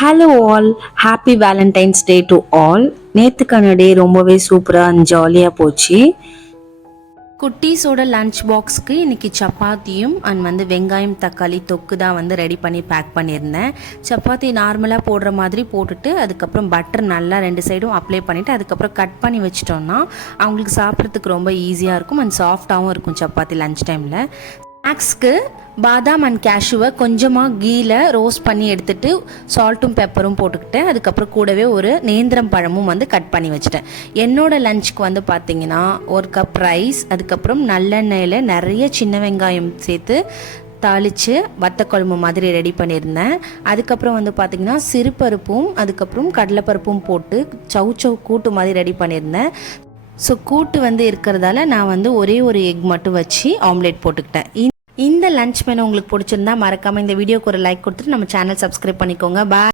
Hello all, happy Valentine's day to all. நேற்றுக்கான day ரொம்பவே சூப்பராக அண்ட் ஜாலியாக போச்சு. குட்டீஸோட லன்ச் பாக்ஸ்க்கு இன்றைக்கி சப்பாத்தியும் அண்ட் வெங்காயம் தக்காளி தொக்கு தான் ரெடி பண்ணி பேக் பண்ணியிருந்தேன். சப்பாத்தி நார்மலாக போடுற மாதிரி போட்டுட்டு அதுக்கப்புறம் பட்டர் நல்லா 2 சைடும் அப்ளை பண்ணிவிட்டு அதுக்கப்புறம் கட் பண்ணி வச்சிட்டோன்னா அவங்களுக்கு சாப்பிட்றதுக்கு ரொம்ப ஈஸியாக இருக்கும் அண்ட் சாஃப்டாகவும் இருக்கும் சப்பாத்தி லன்ச் டைமில். ஸ்நாக்ஸ்க்கு பாதாம் அண்ட் கேஷ்யூவை கொஞ்சமாக கீயில் ரோஸ்ட் பண்ணி எடுத்துகிட்டு சால்ட்டும் பெப்பரும் போட்டுக்கிட்டேன். அதுக்கப்புறம் கூடவே ஒரு நேந்திரம் பழமும் கட் பண்ணி வச்சுட்டேன். என்னோடய லஞ்சுக்கு பார்த்திங்கன்னா 1 கப் ரைஸ், அதுக்கப்புறம் நல்லெண்ணெயில் நிறைய சின்ன வெங்காயம் சேர்த்து தாளித்து வத்தக்குழம்பு மாதிரி ரெடி பண்ணியிருந்தேன். அதுக்கப்புறம் பார்த்திங்கன்னா சிறுபருப்பும் அதுக்கப்புறம் கடலைப்பருப்பும் போட்டு சவு கூட்டு மாதிரி ரெடி பண்ணியிருந்தேன். ஸோ கூட்டு இருக்கிறதால நான் ஒரே ஒரு எக் மட்டும் வச்சு ஆம்லேட் போட்டுக்கிட்டேன். இந்த லஞ்ச் மெனு உங்களுக்கு பிடிச்சிருந்தா மறக்காமல் இந்த வீடியோக்கு ஒரு லைக் கொடுத்துட்டு நம்ம சேனல் சப்ஸ்கிரைப் பண்ணிக்கோங்க. பாய்.